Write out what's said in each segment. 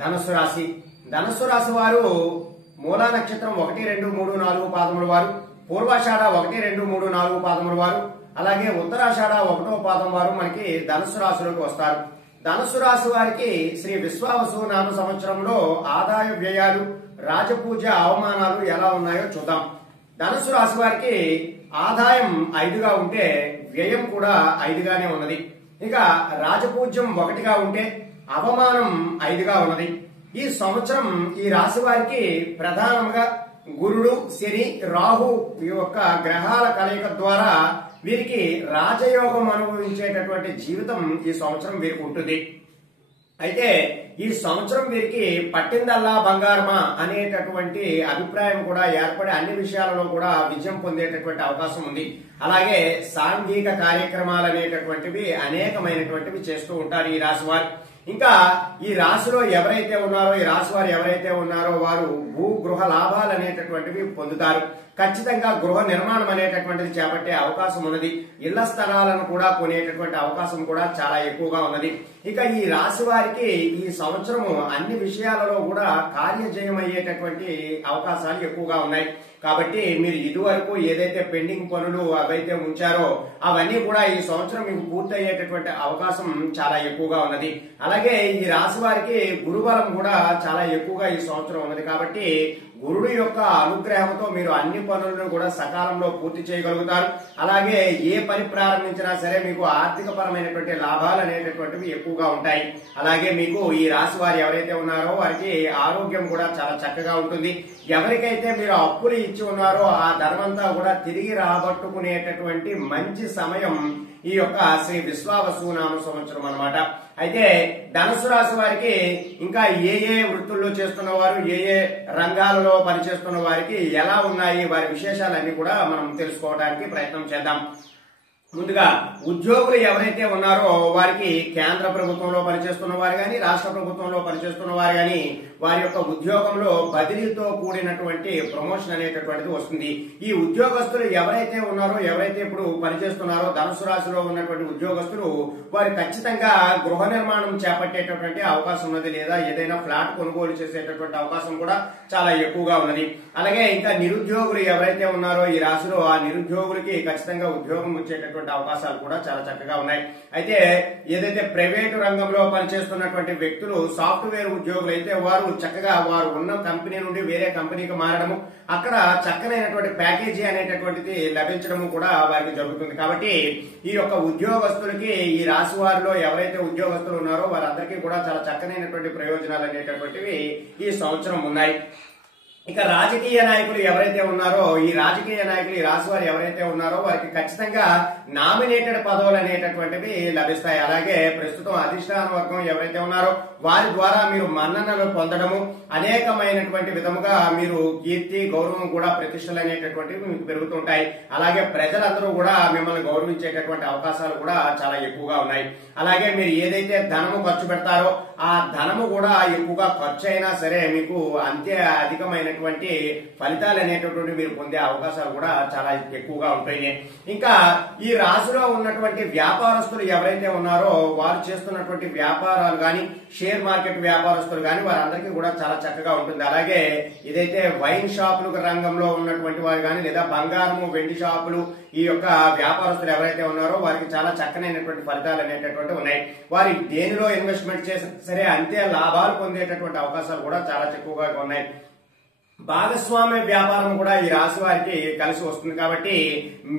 ధనుస్సు రాశి. ధనుస్సు రాశి వారు మూలా నక్షత్రం 1, 2, 3, 4 పాదముల వారు, పూర్వాషాఢ 1, 2, 3, 4 పాదముల వారు, అలాగే ఉత్తరాషాఢ 1వ పాదం వారు మనకి ధనుస్సు రాశిలోకి వస్తారు. ధనుస్సు రాశి వారికి శ్రీ విశ్వావసు నామ సంవత్సరంలో ఆదాయ వ్యయాలు, రాజపూజ అవమానాలు ఎలా ఉన్నాయో చూద్దాం. ధనుస్సు రాశి వారికి ఆదాయం 5గా ఉంటే వ్యయం కూడా 5గానే ఉన్నది. ఇక రాజపూజ్యం 1గా ఉంటే అవమానం 5గా ఉన్నది. ఈ సంవత్సరం ఈ రాశి వారికి ప్రధానంగా గురుడు, శని, రాహు ఈ యొక్క గ్రహాల కలయిక ద్వారా వీరికి రాజయోగం అనుభవించేటటువంటి జీవితం ఈ సంవత్సరం వీరికి ఉంటుంది. అయితే ఈ సంవత్సరం వీరికి పట్టిందల్లా బంగారమా అనేటటువంటి అభిప్రాయం కూడా ఏర్పడి అన్ని విషయాలలో కూడా విజయం పొందేటటువంటి అవకాశం ఉంది. అలాగే సాంఘిక కార్యక్రమాలు అనేటటువంటివి అనేకమైనటువంటివి చేస్తూ ఉంటారు ఈ రాశి వారు. ఇంకా ఈ రాశిలో ఎవరైతే ఉన్నారో, ఈ రాశి వారు ఎవరైతే ఉన్నారో వారు భూ గృహ లాభాలు అనేటటువంటివి పొందుతారు. ఖచ్చితంగా గృహ నిర్మాణం అనేటటువంటిది చేపట్టే అవకాశం ఉన్నది. ఇళ్ల స్థలాలను కూడా కొనేటటువంటి అవకాశం కూడా చాలా ఎక్కువగా ఉన్నది. ఇక ఈ రాశి వారికి ఈ సంవత్సరము అన్ని విషయాలలో కూడా కార్యజయం అయ్యేటటువంటి అవకాశాలు ఎక్కువగా ఉన్నాయి. కాబట్టి మీరు ఇదివరకు ఏదైతే పెండింగ్ పనులు అవైతే ఉంచారో అవన్నీ కూడా ఈ సంవత్సరం మీకు పూర్తయ్యేటటువంటి అవకాశం చాలా ఎక్కువగా ఉన్నది. అలాగే ఈ రాశి వారికి గురుబలం కూడా చాలా ఎక్కువగా ఈ సంవత్సరం ఉన్నది. కాబట్టి గురుడు యొక్క అనుగ్రహంతో మీరు అన్ని పనులను కూడా సకాలంలో పూర్తి చేయగలుగుతారు. అలాగే ఏ పని ప్రారంభించినా సరే మీకు ఆర్థిక పరమైనటువంటి లాభాలు అనేటటువంటివి ఎక్కువగా ఉంటాయి. అలాగే మీకు ఈ రాశి వారు ఎవరైతే ఉన్నారో వారికి ఆరోగ్యం కూడా చాలా చక్కగా ఉంటుంది. ఎవరికైతే మీరు అప్పులు ఇచ్చి ఉన్నారో ఆ ధనమంతా కూడా తిరిగి రాబట్టుకునేటటువంటి మంచి సమయం ఈ యొక్క శ్రీ విశ్వావసు నామ సంవత్సరం అన్నమాట. అయితే ధనుస్సు రాశి వారికి ఇంకా ఏ వృత్తుల్లో చేస్తున్న వారు, ఏ రంగాలలో పనిచేస్తున్న వారికి ఎలా ఉన్నాయి వారి విశేషాలన్నీ కూడా మనం తెలుసుకోవడానికి ప్రయత్నం చేద్దాం. ముందుగా ఉద్యోగులు ఎవరైతే ఉన్నారో వారికి కేంద్ర ప్రభుత్వంలో పనిచేస్తున్న వారు గాని, రాష్ట్ర ప్రభుత్వంలో పనిచేస్తున్న వారు గాని వారి యొక్క ఉద్యోగంలో బదిలీతో కూడినటువంటి ప్రమోషన్ అనేటటువంటిది వస్తుంది. ఈ ఉద్యోగస్తులు ఎవరైతే ఉన్నారో, ఎవరైతే ఇప్పుడు పనిచేస్తున్నారో ధనుసు రాశిలో ఉన్నటువంటి ఉద్యోగస్తులు వారు ఖచ్చితంగా గృహ నిర్మాణం చేపట్టేటటువంటి అవకాశం ఉన్నది. లేదా ఏదైనా ఫ్లాట్ కొనుగోలు చేసేటటువంటి అవకాశం కూడా చాలా ఎక్కువగా ఉన్నది. అలాగే ఇంకా నిరుద్యోగులు ఎవరైతే ఉన్నారో ఈ రాశిలో ఆ నిరుద్యోగులకి ఖచ్చితంగా ఉద్యోగం వచ్చేటటువంటి అవకాశాలు కూడా చాలా చక్కగా ఉన్నాయి. అయితే ఏదైతే ప్రైవేటు రంగంలో పనిచేస్తున్నటువంటి వ్యక్తులు సాఫ్ట్వేర్ ఉద్యోగులు అయితే వారు చక్కగా వారు ఉన్న కంపెనీ నుండి వేరే కంపెనీకి మారడము, అక్కడ చక్కనైనటువంటి ప్యాకేజీ అనేటటువంటిది లభించడము కూడా వారికి జరుగుతుంది. కాబట్టి ఈ యొక్క ఉద్యోగస్తులకి ఈ రాశి వారిలో ఎవరైతే ఉద్యోగస్తులు ఉన్నారో వారందరికీ కూడా చాలా చక్కనైనటువంటి ప్రయోజనాలు అనేటటువంటివి ఈ సంవత్సరం ఉన్నాయి. ఇక రాజకీయ నాయకులు ఎవరైతే ఉన్నారో ఈ రాజకీయ నాయకులు ఈ రాశి వారు ఎవరైతే ఉన్నారో వారికి ఖచ్చితంగా నామినేటెడ్ పదవులు అనేటటువంటివి లభిస్తాయి. అలాగే ప్రస్తుతం అధిష్టాన వర్గం ఎవరైతే ఉన్నారో వారి ద్వారా మీరు మన్ననలు పొందడము, అనేకమైనటువంటి విధముగా మీరు కీర్తి, గౌరవం కూడా ప్రతిష్టలు అనేటటువంటివి మీకు పెరుగుతుంటాయి. అలాగే ప్రజలందరూ కూడా మిమ్మల్ని గౌరవించేటటువంటి అవకాశాలు కూడా చాలా ఎక్కువగా ఉన్నాయి. అలాగే మీరు ఏదైతే ధనము ఖర్చు పెడతారో ఆ ధనము కూడా ఎక్కువగా ఖర్చు అయినా సరే మీకు అంతే అధికమైనటువంటి ఫలితాలు అనేటటువంటి మీరు పొందే అవకాశాలు కూడా చాలా ఎక్కువగా ఉంటాయి. ఇంకా ఈ రాశిలో ఉన్నటువంటి వ్యాపారస్తులు ఎవరైతే ఉన్నారో వారు చేస్తున్నటువంటి వ్యాపారాలు గాని, షేర్ మార్కెట్ వ్యాపారస్తులు గాని వారందరికీ కూడా చాలా చక్కగా ఉంటుంది. అలాగే ఏదైతే వైన్ షాపులు రంగంలో ఉన్నటువంటి వారు గాని, లేదా బంగారము, వెండి షాపులు ఈ యొక్క వ్యాపారస్తులు ఎవరైతే ఉన్నారో వారికి చాలా చక్కనైనటువంటి ఫలితాలు అనేటటువంటి ఉన్నాయి. వారి దేనిలో ఇన్వెస్ట్మెంట్ చేసినా సరే అంతే లాభాలు పొందేటటువంటి అవకాశాలు కూడా చాలా ఎక్కువగా ఉన్నాయి. భాగస్వామ్య వ్యాపారం కూడా ఈ రాశి వారికి కలిసి వస్తుంది. కాబట్టి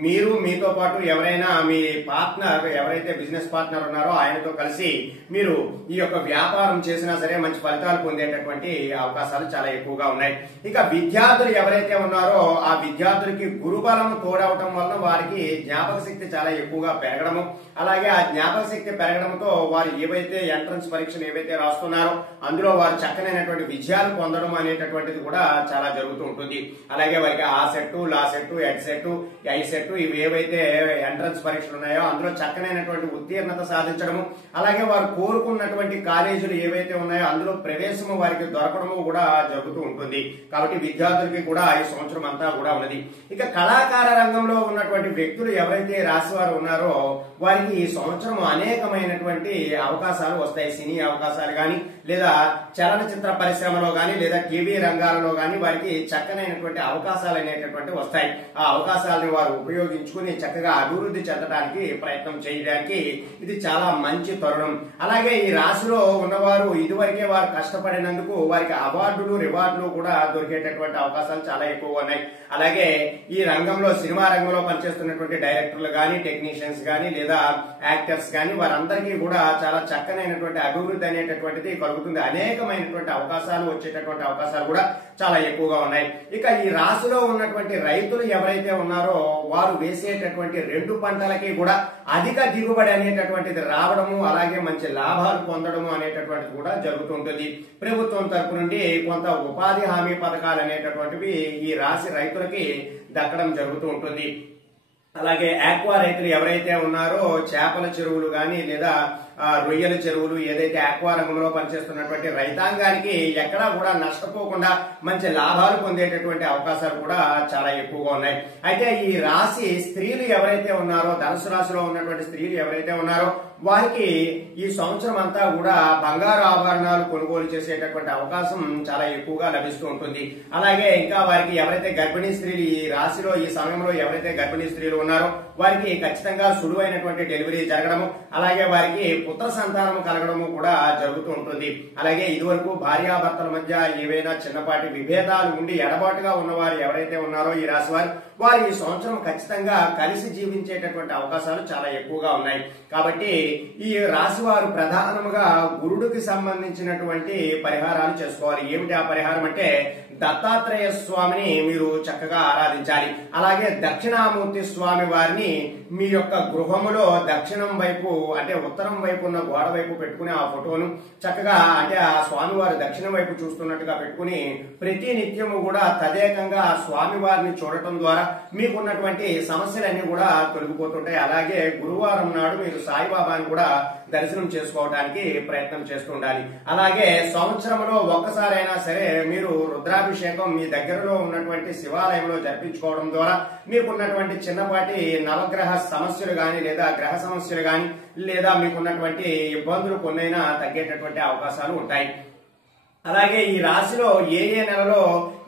మీరు మీతో పాటు ఎవరైనా మీ పార్ట్నర్ ఎవరైతే బిజినెస్ పార్ట్నర్ ఉన్నారో ఆయనతో కలిసి మీరు ఈ యొక్క వ్యాపారం చేసినా సరే మంచి ఫలితాలు పొందేటటువంటి అవకాశాలు చాలా ఎక్కువగా ఉన్నాయి. ఇక విద్యార్థులు ఎవరైతే ఉన్నారో ఆ విద్యార్థులకి గురుబలం తోడవటం వలన వారికి జ్ఞాపక శక్తి చాలా ఎక్కువగా పెరగడము, అలాగే ఆ జ్ఞాపక శక్తి పెరగడంతో వారు ఏవైతే ఎంట్రన్స్ పరీక్షలు ఏవైతే రాస్తున్నారో అందులో వారు చక్కనైనటువంటి విజయాలు పొందడం అనేటటువంటిది కూడా చాలా జరుగుతూ ఉంటుంది. అలాగే వారికి ఆ set, law set, Ed CET, I set ఇవి ఏవైతే ఎంట్రన్స్ పరీక్షలు ఉన్నాయో అందులో చక్కనైనటువంటి ఉత్తీర్ణత సాధించడము, అలాగే వారు కోరుకున్నటువంటి కాలేజీలు ఏవైతే ఉన్నాయో అందులో ప్రవేశము వారికి దొరకడము కూడా జరుగుతూ ఉంటుంది. కాబట్టి విద్యార్థులకి కూడా ఈ సంవత్సరం అంతా కూడా ఉన్నది. ఇక కళాకార రంగంలో ఉన్నటువంటి వ్యక్తులు ఎవరైతే రాశి వారు ఉన్నారో వారికి ఈ సంవత్సరం అనేకమైనటువంటి అవకాశాలు వస్తాయి. సినీ అవకాశాలు గాని, లేదా చలనచిత్ర పరిశ్రమలో గాని లేదా టీవీ రంగాలలో గాని వారికి చక్కనైనటువంటి అవకాశాలు అనేటటువంటి వస్తాయి. ఆ అవకాశాలను వారు ఉపయోగించుకుని చక్కగా అభివృద్ధి చెందడానికి ప్రయత్నం చేయడానికి ఇది చాలా మంచి తరుణం. అలాగే ఈ రాశిలో ఉన్నవారు ఇదివరకే వారు కష్టపడినందుకు వారికి అవార్డులు రివార్డులు కూడా దొరికేటటువంటి అవకాశాలు చాలా ఎక్కువగా ఉన్నాయి. అలాగే ఈ రంగంలో సినిమా రంగంలో పనిచేస్తున్నటువంటి డైరెక్టర్లు గాని టెక్నీషియన్స్ గాని లేదా యాక్టర్స్ గాని వారందరికీ కూడా చాలా చక్కనైనటువంటి అభివృద్ధి అనేటటువంటిది కలుగుతుంది. అనేకమైనటువంటి అవకాశాలు వచ్చేటటువంటి అవకాశాలు కూడా చాలా ఎక్కువగా ఉన్నాయి. ఇక ఈ రాశిలో ఉన్నటువంటి రైతులు ఎవరైతే ఉన్నారో వారు వేసేటటువంటి 2 పంటలకి కూడా అధిక దిగుబడి అనేటటువంటిది రావడము అలాగే మంచి లాభాలు పొందడము అనేటటువంటిది కూడా జరుగుతుంటుంది. ప్రభుత్వం తరపు నుండి కొంత ఉపాధి హామీ పథకాలు అనేటటువంటివి ఈ రాశి రైతులకి దక్కడం జరుగుతూ ఉంటుంది. అలాగే ఆక్వా రైతులు ఎవరైతే ఉన్నారో చేపల చెరువులు గాని లేదా రొయ్యల చెరువులు ఏదైతే ఆక్వా రంగంలో పనిచేస్తున్నటువంటి రైతాంగానికి ఎక్కడా కూడా నష్టపోకుండా మంచి లాభాలు పొందేటటువంటి అవకాశాలు కూడా చాలా ఎక్కువగా ఉన్నాయి. అయితే ఈ రాశి స్త్రీలు ఎవరైతే ఉన్నారో ధనుసు రాశిలో ఉన్నటువంటి స్త్రీలు ఎవరైతే ఉన్నారో వారికి ఈ సంవత్సరం అంతా కూడా బంగారు ఆభరణాలు కొనుగోలు చేసేటటువంటి అవకాశం చాలా ఎక్కువగా లభిస్తూ ఉంటుంది. అలాగే ఇంకా వారికి ఎవరైతే గర్భిణీ స్త్రీలు ఈ రాశిలో ఈ సమయంలో ఎవరైతే గర్భిణీ స్త్రీలు ఉన్నారో వారికి ఖచ్చితంగా సులువైనటువంటి డెలివరీ జరగడము అలాగే వారికి పుత్ర సంతానం కలగడము కూడా జరుగుతూ ఉంటుంది. అలాగే ఇదివరకు భార్యాభర్తల మధ్య ఏవైనా చిన్నపాటి విభేదాలు ఉండి ఎడబాటుగా ఉన్నవారు ఎవరైతే ఉన్నారో ఈ రాశి వారు ఈ సంవత్సరం ఖచ్చితంగా కలిసి జీవించేటటువంటి అవకాశాలు చాలా ఎక్కువగా ఉన్నాయి. కాబట్టి ఈ రాశి వారు ప్రధానంగా గురుడికి సంబంధించినటువంటి పరిహారాలు చేసుకోవాలి. ఏమిటి ఆ పరిహారం అంటే దత్తాత్రేయ స్వామిని మీరు చక్కగా ఆరాధించాలి. అలాగే దక్షిణామూర్తి స్వామి వారిని మీ యొక్క గృహములో దక్షిణం వైపు అంటే ఉత్తరం వైపు ఉన్న గోడ వైపు పెట్టుకుని ఆ ఫోటోను చక్కగా అంటే ఆ స్వామి వారు దక్షిణం వైపు చూస్తున్నట్టుగా పెట్టుకుని ప్రతి నిత్యము కూడా తదేకంగా ఆ స్వామి వారిని చూడటం ద్వారా మీకున్నటువంటి సమస్యలన్నీ కూడా తొలగిపోతుంటాయి. అలాగే గురువారం నాడు మీరు సాయిబాబాని కూడా దర్శనం చేసుకోవడానికి ప్రయత్నం చేస్తూ ఉండాలి. అలాగే సంవత్సరంలో ఒక్కసారైనా సరే మీరు రుద్రాభిషేకం మీ దగ్గరలో ఉన్నటువంటి శివాలయంలో జరిపించుకోవడం ద్వారా మీకున్నటువంటి చిన్నపాటి నవగ్రహ సమస్యలు గాని లేదా గ్రహ సమస్యలు గాని లేదా మీకున్నటువంటి ఇబ్బందులు కొన్నైనా తగ్గేటటువంటి అవకాశాలు ఉంటాయి. అలాగే ఈ రాశిలో ఏ నెలలో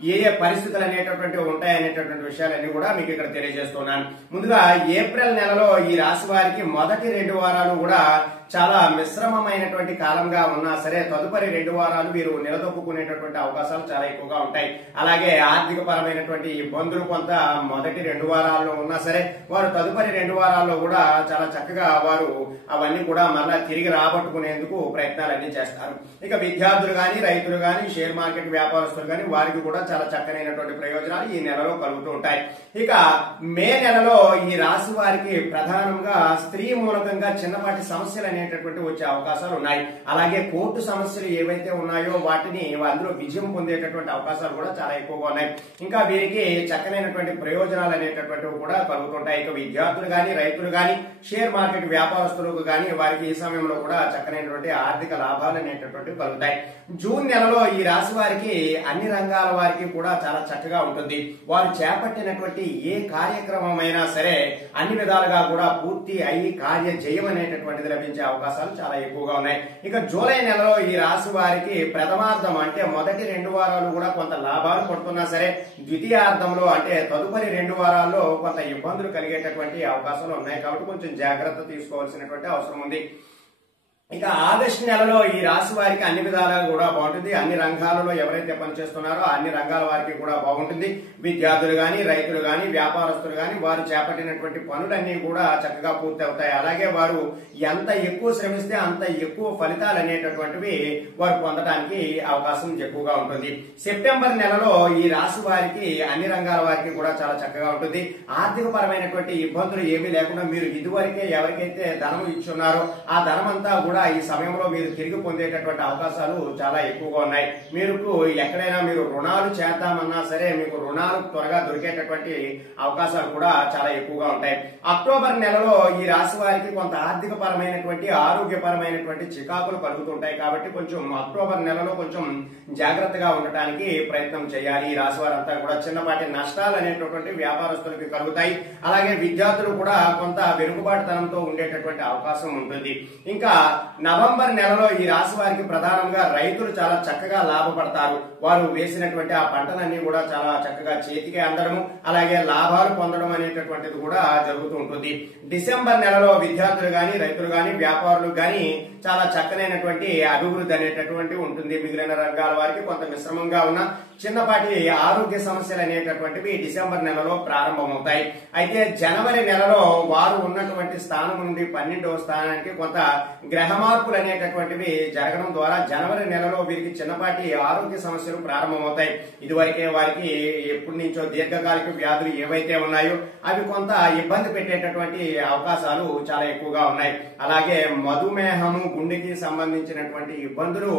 ఏ పరిస్థితులు అనేటటువంటివి ఉంటాయనేటటువంటి విషయాలన్నీ కూడా మీకు ఇక్కడ తెలియజేస్తున్నాను. ముందుగా ఏప్రిల్ నెలలో ఈ రాశి వారికి మొదటి 2 వారాలు కూడా చాలా మిశ్రమమైనటువంటి కాలంగా ఉన్నా సరే తదుపరి 2 వారాలు వీరు నిలదొక్కునేటటువంటి అవకాశాలు చాలా ఎక్కువగా ఉంటాయి. అలాగే ఆర్థిక పరమైనటువంటి ఇబ్బందులు కొంత మొదటి 2 వారాల్లో ఉన్నా సరే వారు తదుపరి 2 వారాల్లో కూడా చాలా చక్కగా వారు అవన్నీ కూడా మళ్ళా తిరిగి రాబట్టుకునేందుకు ప్రయత్నాలన్నీ చేస్తారు. ఇక విద్యార్థులు గాని రైతులు గాని షేర్ మార్కెట్ వ్యాపారస్తులు గాని వారికి కూడా చాలా చక్కనైనటువంటి ప్రయోజనాలు ఈ నెలలో కలుగుతూ ఉంటాయి. ఇక మే నెలలో ఈ రాశి వారికి ప్రధానంగా స్త్రీ మూలకంగా చిన్నపాటి సమస్యలు అనేటటువంటి వచ్చే అవకాశాలు ఉన్నాయి. అలాగే కోర్టు సమస్యలు ఏవైతే ఉన్నాయో వాటిని అందులో విజయం పొందేటటువంటి అవకాశాలు కూడా చాలా ఎక్కువగా ఉన్నాయి. ఇంకా వీరికి చక్కనైనటువంటి ప్రయోజనాలు అనేటటువంటివి కూడా కలుగుతుంటాయి. ఇక విద్యార్థులు గాని రైతులు గాని షేర్ మార్కెట్ వ్యాపారస్తులకు గాని వారికి ఈ సమయంలో కూడా చక్కనైనటువంటి ఆర్థిక లాభాలు అనేటటువంటివి కలుగుతాయి. జూన్ నెలలో ఈ రాశి వారికి అన్ని రంగాల వారికి కూడా చాలా చక్కగా ఉంటుంది. వారు చేపట్టినటువంటి ఏ కార్యక్రమం అయినా సరే అన్ని విధాలుగా కూడా పూర్తి అయ్యి కార్య జయం అనేటటువంటిది లభించే అవకాశాలు చాలా ఎక్కువగా ఉన్నాయి. ఇక జూలై నెలలో ఈ రాశి వారికి ప్రథమార్థం అంటే మొదటి 2 వారాలు కూడా కొంత లాభాలు పడుతున్నా సరే ద్వితీయార్థంలో అంటే తదుపరి 2 వారాల్లో కొంత ఇబ్బందులు కలిగేటటువంటి అవకాశాలు ఉన్నాయి. కాబట్టి కొంచెం జాగ్రత్త తీసుకోవాల్సినటువంటి అవసరం ఉంది. ఇక ఆగస్టు నెలలో ఈ రాశి వారికి అన్ని విధాలుగా కూడా బాగుంటుంది. అన్ని రంగాలలో ఎవరైతే పనిచేస్తున్నారో అన్ని రంగాల వారికి కూడా బాగుంటుంది. విద్యార్థులు గాని రైతులు గాని వ్యాపారస్తులు గాని వారు చేపట్టినటువంటి పనులన్నీ కూడా చక్కగా పూర్తి అవుతాయి. అలాగే వారు ఎంత ఎక్కువ శ్రమిస్తే అంత ఎక్కువ ఫలితాలు అనేటటువంటివి వారు పొందడానికి అవకాశం ఎక్కువగా ఉంటుంది. సెప్టెంబర్ నెలలో ఈ రాశి వారికి అన్ని రంగాల వారికి కూడా చాలా చక్కగా ఉంటుంది. ఆర్థిక పరమైనటువంటి ఇబ్బందులు ఏమీ లేకుండా మీరు ఇదివరకే ఎవరికైతే ధనం ఇచ్చున్నారో ఆ ధనం అంతా కూడా ఈ సమయంలో మీరు తిరిగి పొందేటటువంటి అవకాశాలు చాలా ఎక్కువగా ఉన్నాయి. మీరు ఎక్కడైనా మీరు రుణాలు చేద్దామన్నా సరే మీకు రుణాలు త్వరగా దొరికేటటువంటి అవకాశాలు కూడా చాలా ఎక్కువగా ఉంటాయి. అక్టోబర్ నెలలో ఈ రాశి వారికి కొంత ఆర్థిక పరమైనటువంటి ఆరోగ్యపరమైనటువంటి చికాకులు కలుగుతుంటాయి. కాబట్టి కొంచెం అక్టోబర్ నెలలో కొంచెం జాగ్రత్తగా ఉండటానికి ప్రయత్నం చేయాలి. ఈ రాశి వారంతా కూడా చిన్నపాటి నష్టాలు అనేటటువంటి వ్యాపారస్తులకి కలుగుతాయి. అలాగే విద్యార్థులు కూడా కొంత వెనుకబాటుతనంతో ఉండేటటువంటి అవకాశం ఉంటుంది. ఇంకా నవంబర్ నెలలో ఈ రాశి వారికి ప్రధానంగా రైతులు చాలా చక్కగా లాభపడతారు. వారు వేసినటువంటి ఆ పంటలన్నీ కూడా చాలా చక్కగా చేతికి అందడము, అలాగే లాభాలు పొందడం అనేటటువంటిది కూడా జరుగుతూ ఉంటుంది. డిసెంబర్ నెలలో విద్యార్థులు గాని, రైతులు గాని, వ్యాపారులు గాని చాలా చక్కనైనటువంటి అభివృద్ధి అనేటటువంటి ఉంటుంది. మిగిలిన రంగాల వారికి కొంత మిశ్రమంగా ఉన్న చిన్నపాటి ఆరోగ్య సమస్యలు అనేటటువంటివి డిసెంబర్ నెలలో ప్రారంభమవుతాయి. అయితే జనవరి నెలలో వారు ఉన్నటువంటి స్థానం నుండి 12వ స్థానానికి కొంత గ్రహ మార్పులు అనేటటువంటివి జరగడం ద్వారా జనవరి నెలలో వీరికి చిన్నపాటి ఆరోగ్య సమస్యలు ప్రారంభమవుతాయి. ఇదివరకే వారికి ఎప్పటి నుంచో దీర్ఘకాలిక వ్యాధులు ఏవైతే ఉన్నాయో అవి కొంత ఇబ్బంది పెట్టేటటువంటి అవకాశాలు చాలా ఎక్కువగా ఉన్నాయి. అలాగే మధుమేహము, గుండెకి సంబంధించినటువంటి ఇబ్బందులు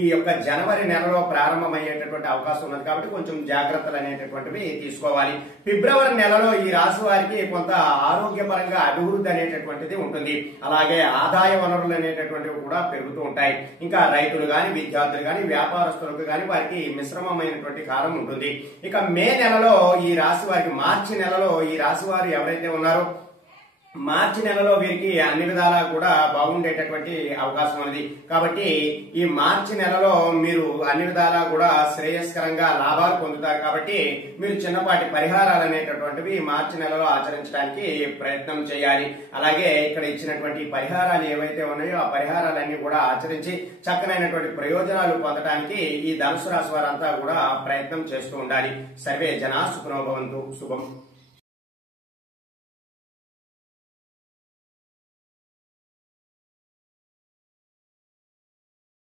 ఈ యొక్క జనవరి నెలలో ప్రారంభమయ్యేటటువంటి అవకాశం ఉన్నది. కాబట్టి కొంచెం జాగ్రత్తలు అనేటటువంటివి తీసుకోవాలి. ఫిబ్రవరి నెలలో ఈ రాశి వారికి కొంత ఆరోగ్యపరంగా అభివృద్ధి అనేటటువంటిది ఉంటుంది. అలాగే ఆదాయ వనరులు అనేటటువంటివి కూడా పెరుగుతూ ఉంటాయి. ఇంకా రైతులు గాని, విద్యార్థులు గాని, వ్యాపారస్తులకు గాని వారికి మిశ్రమమైనటువంటి కాలం ఉంటుంది. ఇక మే నెలలో ఈ రాశి వారికి, మార్చి నెలలో ఈ రాశి వారు ఎవరైతే ఉన్నారో మార్చి నెలలో వీరికి అన్ని విధాలా కూడా బాగుండేటటువంటి అవకాశం ఉన్నది. కాబట్టి ఈ మార్చి నెలలో మీరు అన్ని విధాలా కూడా శ్రేయస్కరంగా లాభాలు పొందుతారు. కాబట్టి మీరు చిన్నపాటి పరిహారాలు అనేటటువంటివి మార్చి నెలలో ఆచరించడానికి ప్రయత్నం చేయాలి. అలాగే ఇక్కడ ఇచ్చినటువంటి పరిహారాలు ఏవైతే ఉన్నాయో ఆ పరిహారాలన్నీ కూడా ఆచరించి చక్కనైనటువంటి ప్రయోజనాలు పొందడానికి ఈ ధనుసు రాశి వారంతా కూడా ప్రయత్నం చేస్తూ ఉండాలి. సర్వే జనా సుఖినో భవంతు. శుభం.